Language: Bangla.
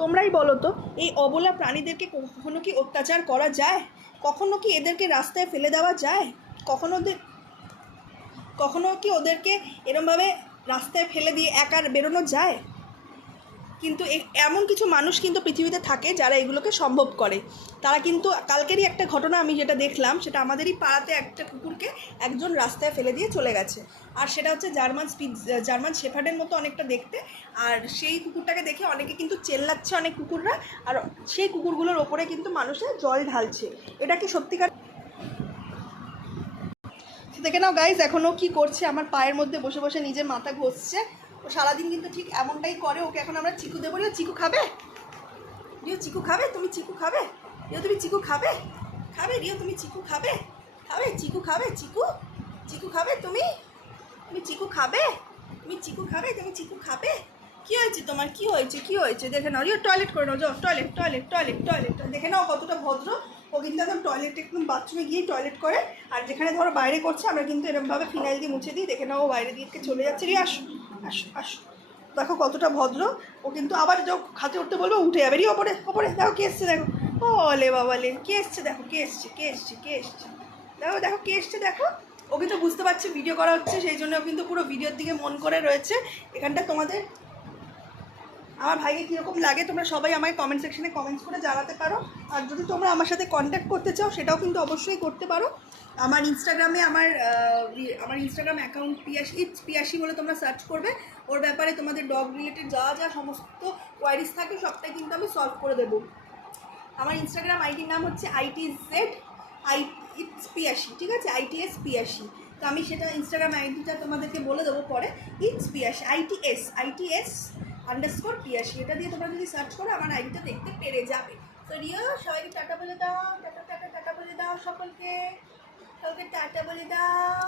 তোমরাই বলো তো, এই অবলা প্রাণীদেরকে কখনো কি অত্যাচার করা যায়? কখনো কি এদেরকে রাস্তায় ফেলে দেওয়া যায়? কখনো কি ওদেরকে এরমভাবে রাস্তায় ফেলে দিয়ে একা বেরোনো যায়? কিন্তু এমন কিছু মানুষ কিন্তু পৃথিবীতে থাকে যারা এগুলোকে সম্ভব করে। তারা কিন্তু, কালকেরই একটা ঘটনা আমি যেটা দেখলাম, সেটা আমাদেরই পাড়াতে একটা কুকুরকে একজন রাস্তায় ফেলে দিয়ে চলে গেছে। আর সেটা হচ্ছে জার্মান শেফার্ডের মতো অনেকটা দেখতে। আর সেই কুকুরটাকে দেখে অনেকে কিন্তু চেল্লাচ্ছে, অনেক কুকুররা। আর সেই কুকুরগুলোর ওপরে কিন্তু মানুষের জল ঢালছে। এটা কি সত্যিকার? দেখে নাও গাইজ, এখনও কি করছে, আমার পায়ের মধ্যে বসে বসে নিজের মাথা ঘষছে। ও সারাদিন কিন্তু ঠিক এমনটাই করে। ওকে এখন আমরা চিকু দেবো। রিও চিকু খাবে? রিও চিকু খাবে? তুমি চিকু খাবে? রিও তুমি চিকু খাবে? রিও তুমি চিকু খাবে? চিকু খাবে? চিকু খাবে? তুমি চিকু খাবে? তুমি চিকু খাবে? কি হয়েছে তোমার? কি হয়েছে দেখে নাও। রিও টয়লেট করে নাও, যাও টয়লেট। দেখে নাও কতটা ভদ্র। ও কিন্তু একদম টয়লেটে, একদম বাথরুমে গিয়ে টয়লেট করে। আর যেখানে ধরো বাইরে করছে, আমরা কিন্তু এরকমভাবে ফিনাইল দিয়ে মুছে দিই। দেখে নাও ও বাইরে দিয়ে চলে যাচ্ছে। রিও আসো। দেখো কতটা ভদ্র। ও কিন্তু আবার যখন খাতে উঠতে বলবো উঠে যাবে। রিও ওপরে দেখো কে এসছে, দেখো। ও লে বাবা লে, কে এসছে দেখো, কে এসছে দেখো কে এসছে দেখো। ও কিন্তু বুঝতে পারছে ভিডিও করা হচ্ছে, সেই জন্য ও কিন্তু পুরো ভিডিওর দিকে মন করে রয়েছে। এখানটা তোমাদের আমার ভাইকে কীরকম লাগে তোমরা সবাই আমাকে কমেন্ট সেকশনে কমেন্টস করে জানাতে পারো। আর যদি তোমরা আমার সাথে কন্ট্যাক্ট করতে চাও, সেটাও কিন্তু অবশ্যই করতে পারো। আমার ইনস্টাগ্রামে আমার ইনস্টাগ্রাম অ্যাকাউন্ট পিয়াসি বলে তোমরা সার্চ করবে। ওর ব্যাপারে তোমাদের ডগ রিলেটেড যা সমস্ত কোয়ারিজ থাকে সবটাই কিন্তু আমি সলভ করে দেবো। আমার ইনস্টাগ্রাম আইডির নাম হচ্ছে ইটস পিয়াসি, ঠিক আছে? ITS পিয়াসি। তো আমি সেটা ইনস্টাগ্রাম আইডিটা তোমাদেরকে বলে দেবো পরে। ইটস পিয়াসি, ITS _পিয়াসি। এটা দিয়ে তোমরা যদি সার্চ করো আমার আইডিটা দেখতে পেরে যাবে। তো রিও সবাইকে টাটা বলে দাও, টাটা বলে দাও সকলকে টাটা বলে দাও।